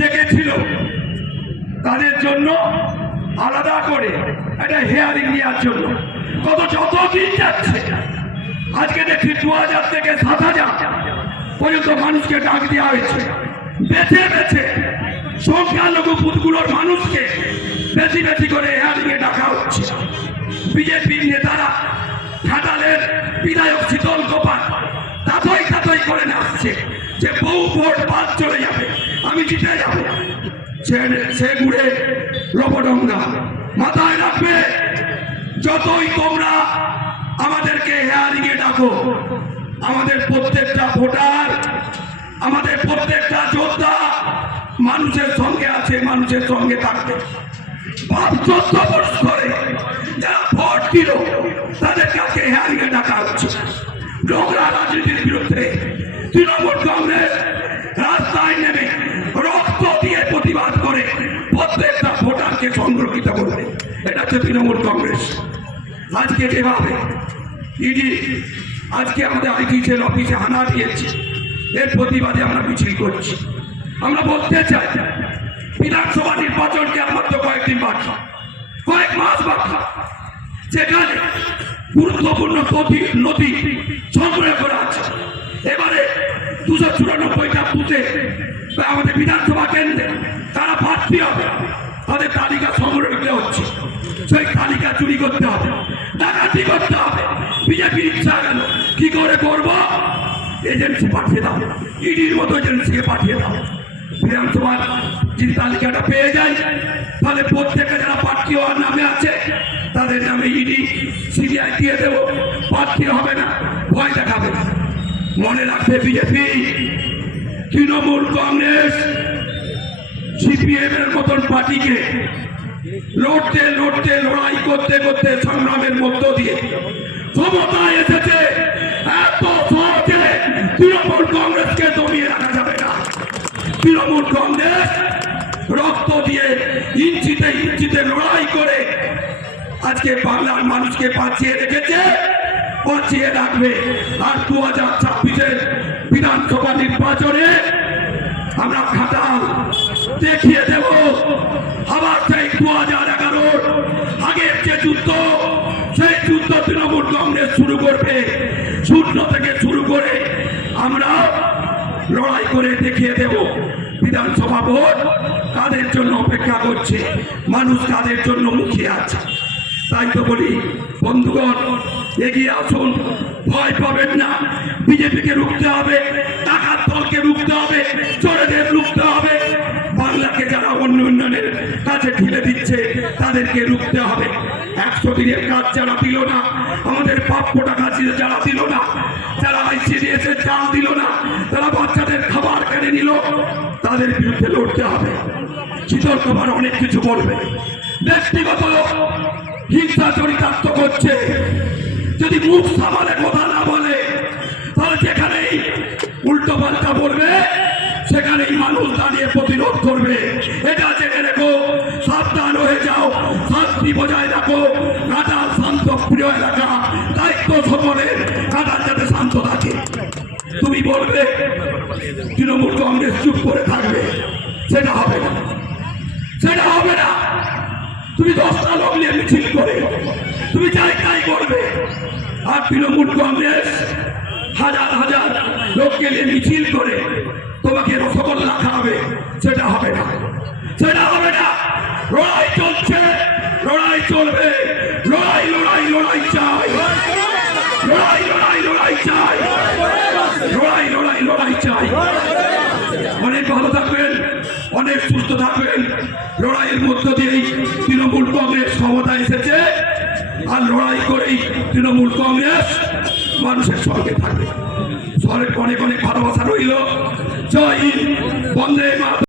দেখেছিল তাদের জন্য আলাদা করে একটা হেয়ারিং নেওয়ার জন্য যত দিন যাচ্ছে আজকে দেখছি 2000 থেকে 7000 পর্যন্ত মানুষকে ডাক দেওয়া হয়েছে। বেছে বেছে সংখ্যালঘু বুথগুলোর মানুষকে বেশি বেশি করে হেয়ারিংয়ে ডাকা হচ্ছে। বিজেপির নেতারা ঘাটালের বিধায়ক শীতল গোপাল তাতই করে আসছে যে বহু ভোট বাদ চলে যাবে, আমি জিতে যাবো। সে ঘুরে লবডঙ্গা মাথায় রাখবে। যতই তোমরা আমাদেরকে হেয়ারিংয়ে ডাকো, আমাদের প্রত্যেকটা ভোটার, আমাদের প্রত্যেকটা যোদ্ধা মানুষের সঙ্গে আছে, মানুষের সঙ্গে থাকবে। 14 বছর ধরে যারা ভোট দিল তাদের কাছে হেয়ারিংয়ে ডাকা হচ্ছে। নোংরা রাজনীতির বিরুদ্ধে তৃণমূল কংগ্রেস রাস্তায় নেমে রক্ত দিয়ে প্রতিবাদ করে প্রত্যেকটা ভোটারকে সংরক্ষিত করবে। এটা হচ্ছে তৃণমূল কংগ্রেস। আজকে যেভাবে ইডি আজকে আমাদের আইটি সেল অফিসে হানা দিয়েছে, এর প্রতিবাদে আমরা মিছিল করছি। আমরা বলতে চাই বিধানসভা নির্বাচনকে মাত্র কয়েকদিন বাকি, কয়েক মাস বাকি, যেখানে গুরুত্বপূর্ণ নথি সংগ্রহ করা আছে। এবারে 294টা বুথে আমাদের বিধানসভা কেন্দ্রে তারা প্রার্থী হবে, তাদের তালিকা সংগ্রহ করতে হচ্ছে। সেই তালিকা চুরি করতে হবে, ডাকাতি করতে হবে। বিজেপির ইচ্ছা গেল কি করে করবো, এজেন্সি পাঠিয়ে দাও, ইডির মতো এজেন্সিকে পাঠিয়ে দাও। বিধানসভার যদি তালিকাটা পেয়ে যায় তাহলে প্রত্যেকে যারা প্রার্থী হওয়ার নামে আছে তাদের নামে ইডি সিবিআই দিয়ে দেবো, প্রার্থী হবে না, ভয় দেখাবে না। মনে রাখবে বিজেপি, তৃণমূল কংগ্রেস, সিপিএম এর মতন পার্টিকে লড়তে লড়তে লড়াই করতে করতে সংগ্রামের মধ্য দিয়ে ক্ষমতায় এসেছে। এত সহজে তৃণমূল কংগ্রেসকে দমিয়ে রাখা যাবে না। তৃণমূল কংগ্রেস রক্ত দিয়ে ইঞ্চিতে ইঞ্চিতে লড়াই করে আজকে বাংলার মানুষকে বাঁচিয়ে রেখেছে, বাঁচিয়ে রাখবে। আর 2026-এর বিধানসভা নির্বাচনে আমরা ঘাটাল দেখিয়ে দেব আবার সেই 2011-র আগের যে যুদ্ধ, সেই যুদ্ধ তৃণমূল কংগ্রেস শুরু করবে। শূন্য থেকে শুরু করে আমরা লড়াই করে দেখিয়ে দেব বিধানসভা ভোট কাদের জন্য অপেক্ষা করছে, মানুষ কাদের জন্য মুখিয়ে আছে। তাই তো বলি বন্ধুগণ, এগিয়ে আসুন, ভয় পাবেন না। বিজেপিকে রুখতে হবে, টাকার দলকে রুখতে হবে, চোরেদের রুখতে হবে। বাংলাকে যারা উন্নয়নের কাছে ঠেলে দিচ্ছে তাদেরকে রুখতে হবে। 100 দিনের কাজ যারা দিল না, আমাদের প্রাপ্য টাকা যারা দিল না, যারা ICDS এর চাল দিল না, যারা বাচ্চাদের খাবার কেড়ে নিল, তাদের বিরুদ্ধে লড়তে হবে। শীতল কুমার অনেক কিছু বলবে, ব্যক্তিগত হিংসা চরিতার্থ করছে। যদি মুখ সামালে কথা না বলে তাহলে যেখানেই উল্টো পাল্টা বলবে সেখানেই মানুষ দাঁড়িয়ে প্রতিরোধ করবে। এটা জেনে রেখো, সাবধান হয়ে যাও, শান্তি বজায় রাখো। ঘাটাল শান্ত প্রিয় এলাকা, দায়িত্ব সকলের ঘাটাল যাতে শান্ত থাকে। তুমি বলবে তৃণমূল কংগ্রেস চুপ করে থাকবে, সেটা হবে না, সেটা হবে না। তুমি 10টা লোক নিয়ে মিছিল করে তুমি যাই তাই করবে, আর তৃণমূল কংগ্রেস হাজার হাজার লোককে নিয়ে মিছিল করে তোমাকে রসগোল্লা খাওয়াবে, সেটা হবে না, সেটা হবে না। লড়াই চলছে, লড়াই চলবে, লড়াই লড়াই লড়াই চাই, লড়াই লড়াই লড়াই চাই, লড়াই লড়াই লড়াই চাই। অনেক ভালো থাকবেন, অনেক সুস্থ থাকবেন। লড়াইয়ের মধ্য দিয়েই তৃণমূল কংগ্রেস ক্ষমতায় এসেছে, আর লড়াই করেই তৃণমূল কংগ্রেস মানুষের সঙ্গে থাকবে। অনেক অনেক ভালোবাসা রইল। জয় হিন্দ, বন্দে মাতরম।